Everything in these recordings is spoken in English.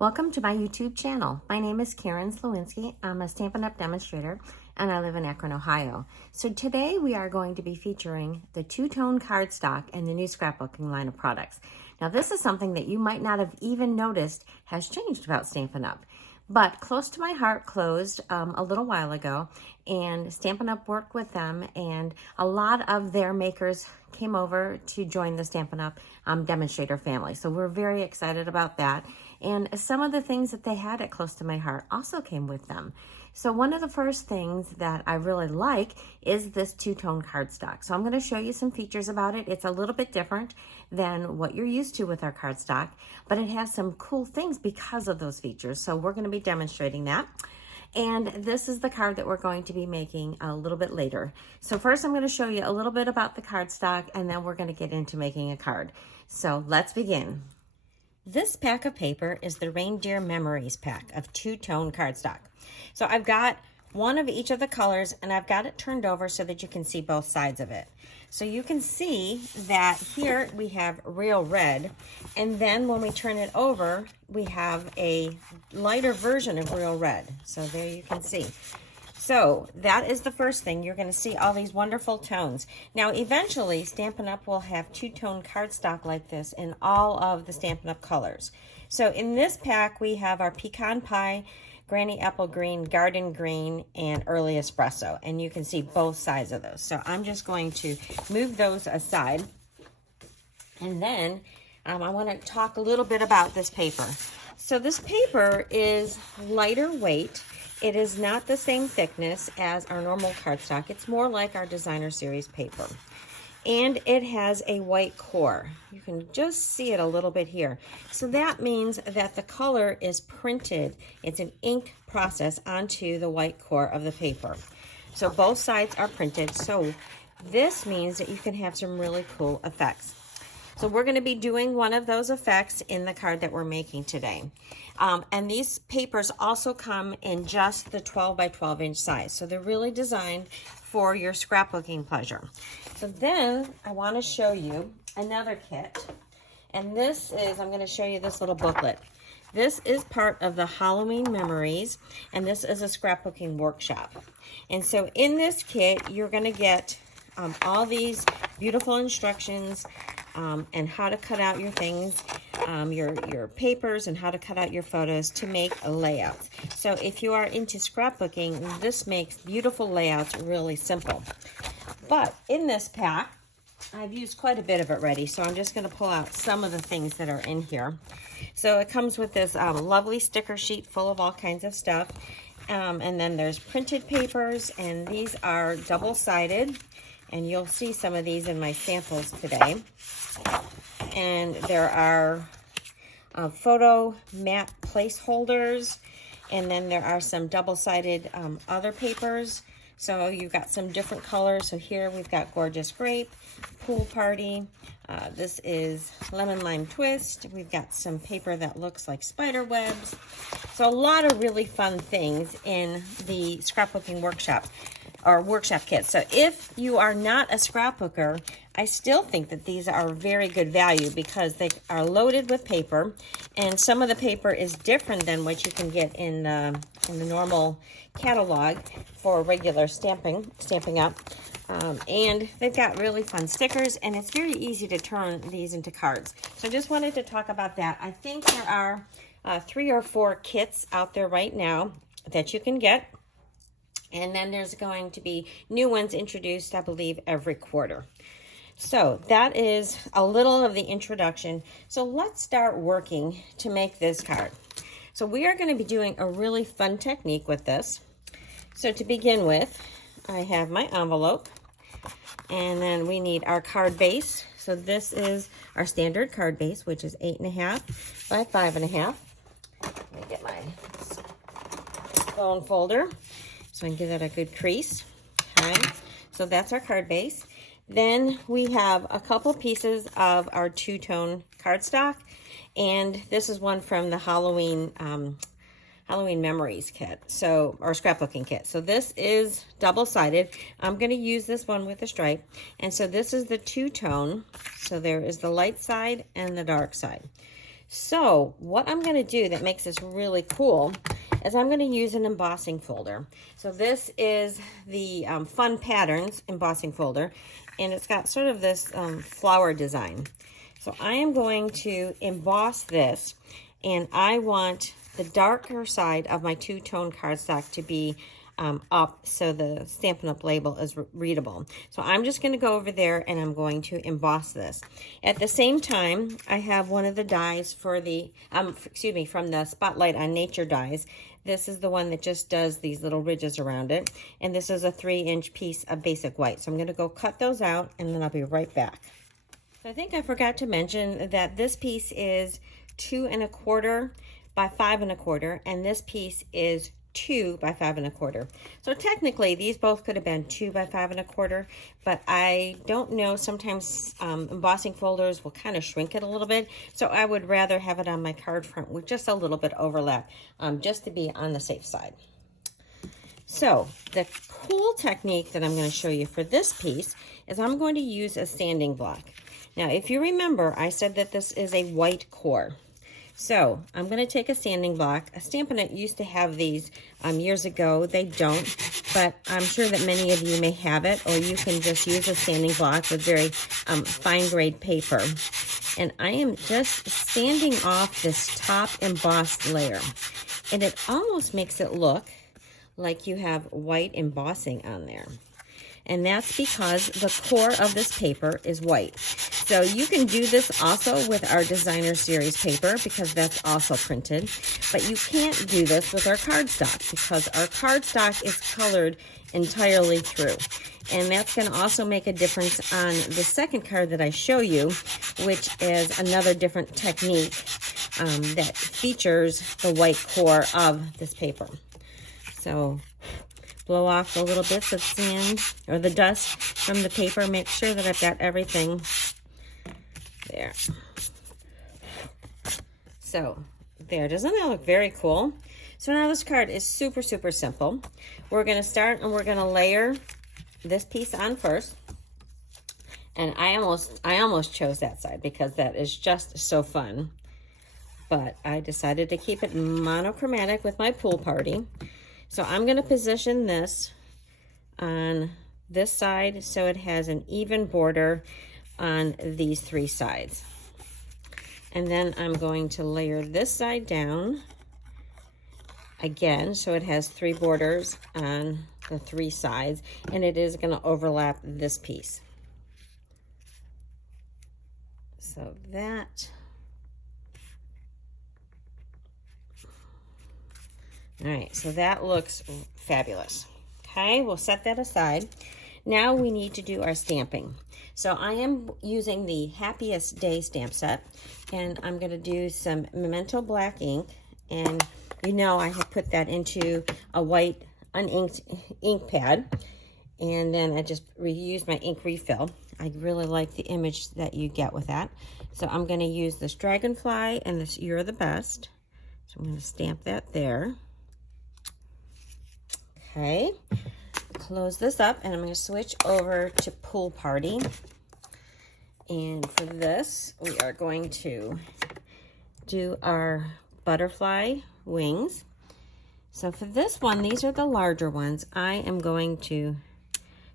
Welcome to my YouTube channel. My name is Karen Slowinski. I'm a Stampin' Up demonstrator and I live in Akron, Ohio. So today we are going to be featuring the two-tone cardstock and the new scrapbooking line of products. Now this is something that you might not have even noticed has changed about Stampin' Up. But Close to My Heart closed a little while ago, and Stampin' Up worked with them, and a lot of their makers came over to join the Stampin' Up demonstrator family. So we're very excited about that. And some of the things that they had at Close to My Heart also came with them. So one of the first things that I really like is this two-tone cardstock. So I'm going to show you some features about it. It's a little bit different than what you're used to with our cardstock, but it has some cool things because of those features. So we're going to be demonstrating that. And this is the card that we're going to be making a little bit later. So first I'm going to show you a little bit about the cardstock, and then we're going to get into making a card. So let's begin. This pack of paper is the Reindeer Memories pack of two-tone cardstock. So I've got one of each of the colors, and I've got it turned over so that you can see both sides of it. So you can see that here we have real red, and then when we turn it over, we have a lighter version of real red. So there you can see. So that is the first thing. You're going to see all these wonderful tones. Now eventually Stampin' Up will have two-tone cardstock like this in all of the Stampin' Up colors. So in this pack we have our Pecan Pie, Granny Apple Green, Garden Green, and Early Espresso. And you can see both sides of those. So I'm just going to move those aside. And then I want to talk a little bit about this paper. So this paper is lighter weight. It is not the same thickness as our normal cardstock. It's more like our designer series paper. And it has a white core. You can just see it a little bit here. So that means that the color is printed. It's an ink process onto the white core of the paper. So both sides are printed. So this means that you can have some really cool effects. So we're going to be doing one of those effects in the card that we're making today. And these papers also come in just the 12 by 12 inch size. So they're really designed for your scrapbooking pleasure. So then I want to show you another kit. And this is, I'm going to show you this little booklet. This is part of the Halloween Memories, and this is a scrapbooking workshop. And so in this kit, you're going to get all these beautiful instructions and how to cut out your things, your papers, and how to cut out your photos to make a layout. So if you are into scrapbooking, this makes beautiful layouts really simple. But in this pack, I've used quite a bit of it already, so I'm just going to pull out some of the things that are in here. So it comes with this lovely sticker sheet full of all kinds of stuff. And then there's printed papers, and these are double-sided. And you'll see some of these in my samples today. And there are photo mat placeholders, and then there are some double-sided other papers. So you've got some different colors. So here we've got Gorgeous Grape, Pool Party. This is Lemon Lime Twist. We've got some paper that looks like spider webs. So a lot of really fun things in the scrapbooking workshop or workshop kits. So if you are not a scrapbooker, I still think that these are very good value because they are loaded with paper, and some of the paper is different than what you can get in the normal catalog for regular Stampin' Up. And they've got really fun stickers, and it's very easy to turn these into cards. So I just wanted to talk about that. I think there are 3 or 4 kits out there right now that you can get. And then there's going to be new ones introduced, I believe, every quarter. So that is a little of the introduction. So let's start working to make this card. So we are going to be doing a really fun technique with this. So to begin with, I have my envelope, and then we need our card base. So this is our standard card base, which is 8.5 by 5.5. Let me get my bone folder so I can give that a good crease. Okay, so that's our card base. Then we have a couple pieces of our two-tone cardstock, and this is one from the Halloween Memories kit, so, or scrapbooking kit. So this is double-sided. I'm going to use this one with a stripe, and so this is the two-tone. So there is the light side and the dark side. So what I'm going to do that makes this really cool is I'm going to use an embossing folder. So this is the Fun Patterns embossing folder, and it's got sort of this flower design. So I am going to emboss this, and I want the darker side of my two-tone cardstock to be up so the Stampin' Up! Label is readable. So I'm just going to go over there and I'm going to emboss this. At the same time, I have one of the dies for the, from the Spotlight on Nature dies. This is the one that just does these little ridges around it. And this is a 3-inch piece of basic white. So I'm going to go cut those out and then I'll be right back. So I think I forgot to mention that this piece is 2 1/4 by 5 1/4, and this piece is 2 by 5 1/4. So technically these both could have been 2 by 5 1/4, but I don't know, sometimes embossing folders will kind of shrink it a little bit, so I would rather have it on my card front with just a little bit overlap, just to be on the safe side. So the cool technique that I'm going to show you for this piece is I'm going to use a sanding block. Now if you remember, I said that this is a white core. So I'm going to take a sanding block. Stampin' Up! Used to have these years ago. They don't, but I'm sure that many of you may have it, or you can just use a sanding block with very fine grade paper. And I am just sanding off this top embossed layer. And it almost makes it look like you have white embossing on there. And that's because the core of this paper is white. So you can do this also with our designer series paper because that's also printed, but you can't do this with our cardstock because our cardstock is colored entirely through. And that's going to also make a difference on the second card that I show you, which is another different technique that features the white core of this paper. So blow off the little bits of sand or the dust from the paper. Make sure that I've got everything there. So there, doesn't that look very cool? So now this card is super, super simple. We're going to start and we're going to layer this piece on first. And I almost chose that side because that is just so fun. But I decided to keep it monochromatic with my pool party. So I'm going to position this on this side so it has an even border on these 3 sides. And then I'm going to layer this side down again so it has 3 borders on the 3 sides, and it is going to overlap this piece. So that... All right, so that looks fabulous. Okay, we'll set that aside. Now we need to do our stamping. So I am using the Happiest Day stamp set, and I'm going to do some Memento black ink, and you know I have put that into a white uninked ink pad, and then I just reused my ink refill. I really like the image that you get with that. So I'm going to use this Dragonfly and this You're the Best. So I'm going to stamp that there. Okay, close this up, and I'm going to switch over to Pool Party. And for this, we are going to do our butterfly wings. So for this one, these are the larger ones. I am going to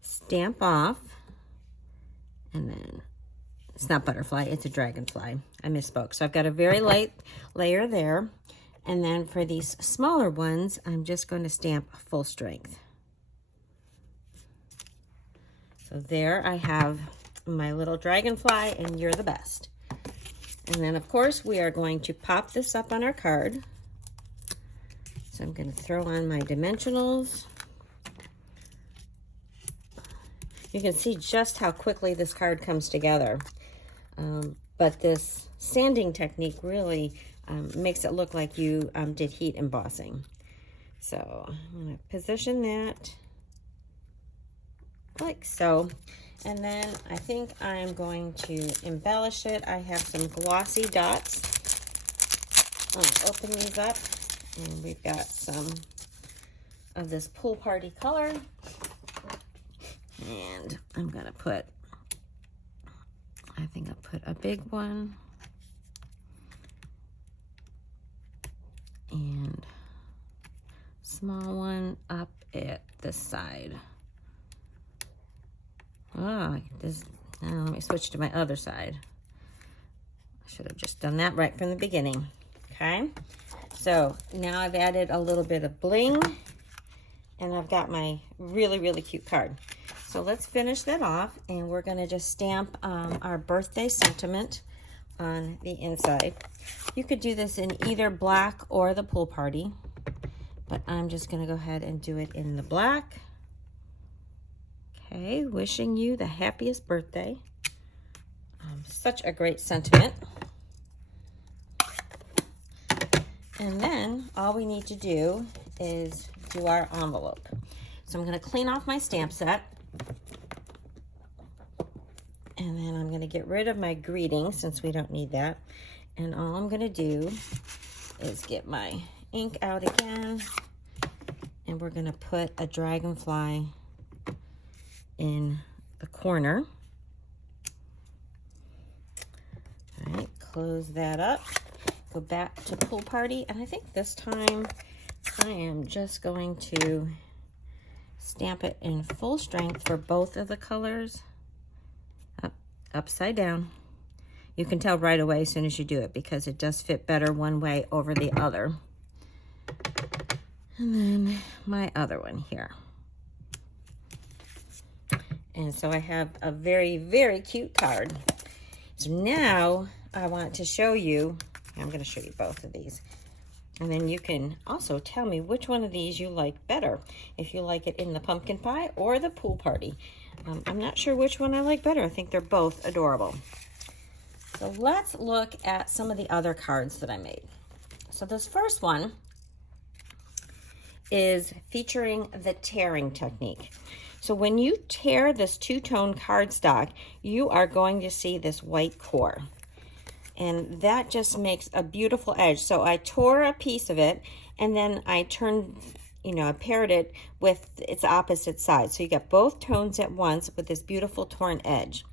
stamp off, and then it's not butterfly, it's a dragonfly. I misspoke. So I've got a very light layer there. And then for these smaller ones, I'm just going to stamp full strength. So there I have my little dragonfly and You're the Best. And then of course we are going to pop this up on our card. So I'm going to throw on my dimensionals. You can see just how quickly this card comes together. But this sanding technique really makes it look like you did heat embossing. So I'm going to position that like so. And then I think I'm going to embellish it. I have some glossy dots. I'll open these up, and we've got some of this Pool Party color. And I'm going to put, I think I'll put a big one. small one up at this side. Oh, let me switch to my other side. I should have just done that right from the beginning. Okay, so now I've added a little bit of bling, and I've got my really, really cute card. So let's finish that off, and we're gonna just stamp our birthday sentiment on the inside. You could do this in either black or the pool party, but I'm just gonna go ahead and do it in the black. Okay, wishing you the happiest birthday. Such a great sentiment. And then all we need to do is do our envelope. So I'm going to clean off my stamp set. And then I'm going to get rid of my greeting since we don't need that. And all I'm going to do is get my ink out again. And we're going to put a dragonfly in the corner. All right, close that up. Go back to pool party, and I think this time I am just going to stamp it in full strength for both of the colors. Upside down. You can tell right away as soon as you do it because it does fit better one way over the other. And then my other one here. And so I have a very, very cute card. So now I want to show you, I'm going to show you both of these. And then you can also tell me which one of these you like better. If you like it in the pumpkin pie or the pool party. I'm not sure which one I like better. I think they're both adorable. So let's look at some of the other cards that I made. So this first one is featuring the tearing technique. So when you tear this two-tone cardstock, you are going to see this white core. And that just makes a beautiful edge. So I tore a piece of it, and then I turned, I paired it with its opposite side. So you got both tones at once with this beautiful torn edge.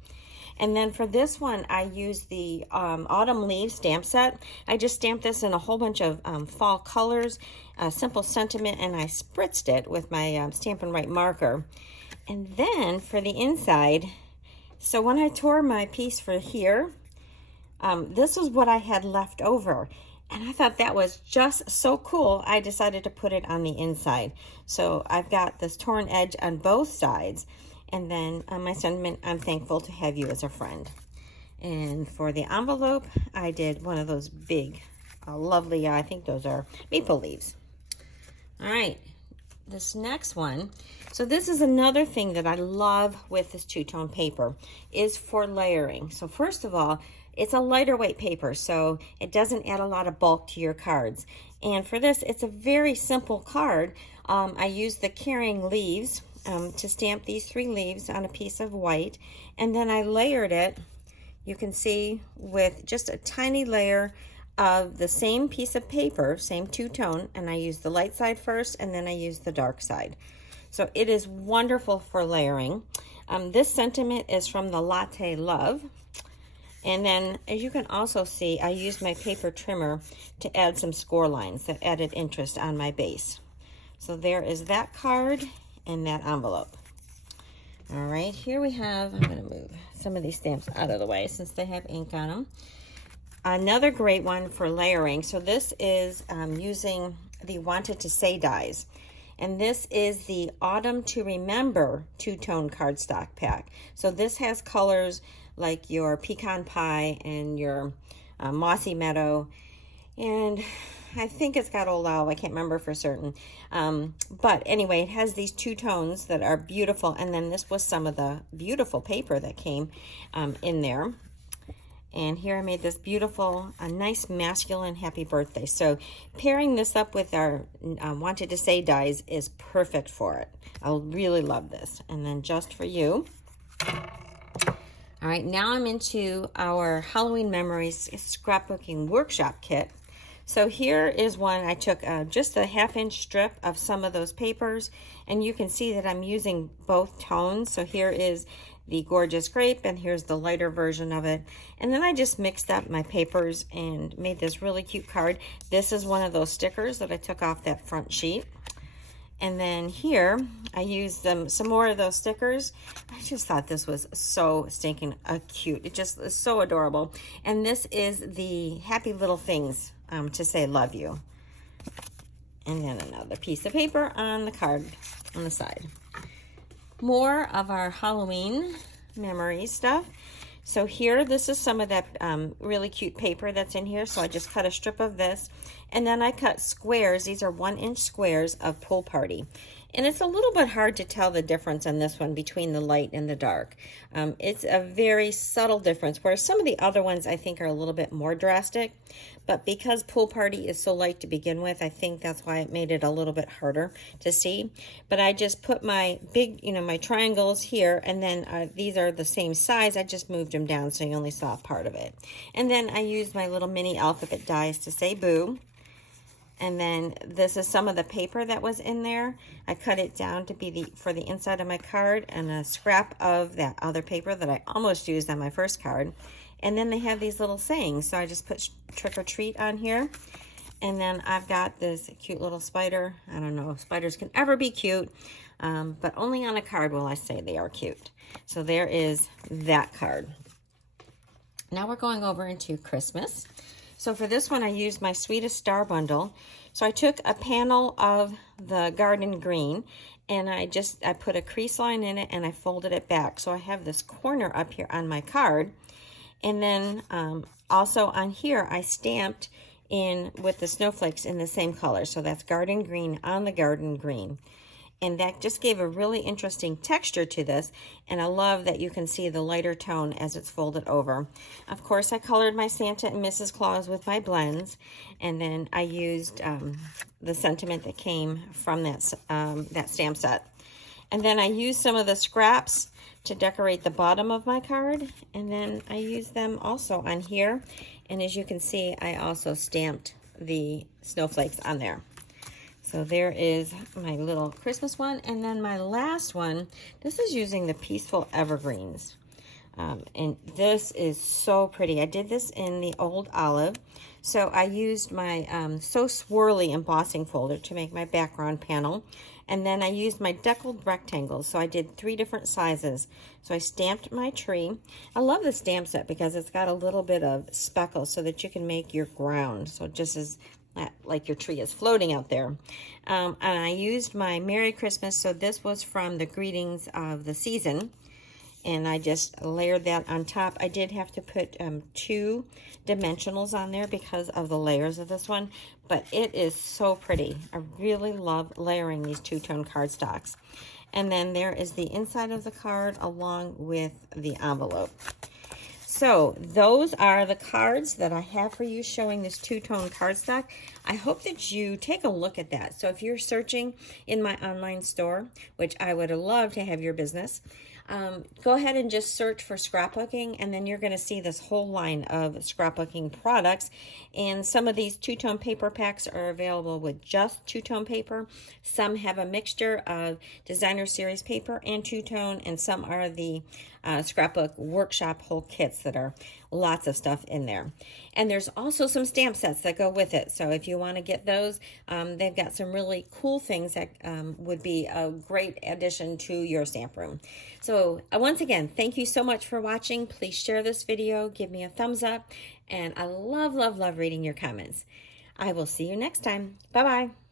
And then for this one, I used the Autumn Leaves stamp set. I just stamped this in a whole bunch of fall colors, simple sentiment, and I spritzed it with my Stampin' Right marker. And then for the inside, so when I tore my piece for here, this is what I had left over. And I thought that was just so cool, I decided to put it on the inside. So I've got this torn edge on both sides. And then on my sentiment, I'm thankful to have you as a friend. And for the envelope, I did one of those big, lovely, I think those are maple leaves. All right, this next one. So this is another thing that I love with this two-tone paper is for layering. So first of all, it's a lighter weight paper, so it doesn't add a lot of bulk to your cards. And for this, it's a very simple card. I used the carrying leaves to stamp these 3 leaves on a piece of white, and then I layered it, you can see, with just a tiny layer of the same piece of paper, same two-tone, and I used the light side first, and then I used the dark side. So it is wonderful for layering. This sentiment is from the Latte Love. And then, as you can also see, I used my paper trimmer to add some score lines that added interest on my base. So there is that card and that envelope. All right, here we have, I'm going to move some of these stamps out of the way since they have ink on them. Another great one for layering. So this is using the Wanted to Say dies. And this is the Autumn to Remember two-tone cardstock pack. So this has colors like your pecan pie and your mossy meadow, and I think it's got old olive. I can't remember for certain, but anyway, it has these two tones that are beautiful. And then this was some of the beautiful paper that came in there. And here I made this beautiful, a nice masculine happy birthday. So pairing this up with our Wanted to Say dies is perfect for it. I really love this. And then just for you. All right, now I'm into our Halloween Memories Scrapbooking Workshop Kit. So here is one. I took just a 1/2-inch strip of some of those papers, and you can see that I'm using both tones. So here is the Gorgeous Grape, and here's the lighter version of it. And then I just mixed up my papers and made this really cute card. This is one of those stickers that I took off that front sheet. And then here, I used some more of those stickers. I just thought this was so stinking cute. It just is so adorable. And this is the happy little things to say love you. And then another piece of paper on the card on the side. More of our Halloween memory stuff. So here, this is some of that really cute paper that's in here. So I just cut a strip of this. And then I cut squares. These are 1-inch squares of Pool Party. And it's a little bit hard to tell the difference on this one between the light and the dark. It's a very subtle difference, whereas some of the other ones I think are a little bit more drastic. But because Pool Party is so light to begin with, I think that's why it made it a little bit harder to see. But I just put my big, my triangles here, and then these are the same size. I just moved them down so you only saw part of it. And then I used my little mini alphabet dies to say boo. And then this is some of the paper that was in there. I cut it down to be for the inside of my card, and a scrap of that other paper that I almost used on my first card. And then they have these little sayings. So I just put trick or treat on here. And then I've got this cute little spider. I don't know if spiders can ever be cute, but only on a card will I say they are cute. So there is that card. Now we're going over into Christmas. So for this one, I used my Sweetest Star bundle. So I took a panel of the garden green, and I put a crease line in it, and I folded it back. So I have this corner up here on my card. And then also on here, I stamped in with the snowflakes in the same color. So that's garden green on the garden green. And that just gave a really interesting texture to this. And I love that you can see the lighter tone as it's folded over. Of course, I colored my Santa and Mrs. Claus with my blends. And then I used the sentiment that came from that stamp set. And then I used some of the scraps to decorate the bottom of my card. And then I used them also on here. And as you can see, I also stamped the snowflakes on there. So there is my little Christmas one. And then my last one, this is using the Peaceful Evergreens. And this is so pretty. I did this in the old olive. So I used my So Swirly embossing folder to make my background panel. And then I used my deckled rectangles. So I did 3 different sizes. So I stamped my tree. I love the stamp set because it's got a little bit of speckle so that you can make your ground. So just as like your tree is floating out there. And I used my Merry Christmas. So this was from the Greetings of the Season. And I just layered that on top. I did have to put 2 dimensionals on there because of the layers of this one. But it is so pretty. I really love layering these two-tone cardstocks. And then there is the inside of the card along with the envelope. So those are the cards that I have for you showing this two-tone cardstock. I hope that you take a look at that. So if you're searching in my online store, which I would love to have your business, go ahead and just search for scrapbooking, and then you're going to see this whole line of scrapbooking products. And some of these two-tone paper packs are available with just two-tone paper. Some have a mixture of designer series paper and two-tone, and some are the scrapbook workshop whole kits that are lots of stuff in there. And there's also some stamp sets that go with it. So if you want to get those, they've got some really cool things that would be a great addition to your stamp room. So once again, thank you so much for watching. Please share this video, give me a thumbs up, and I love, love, love reading your comments. I will see you next time. Bye-bye.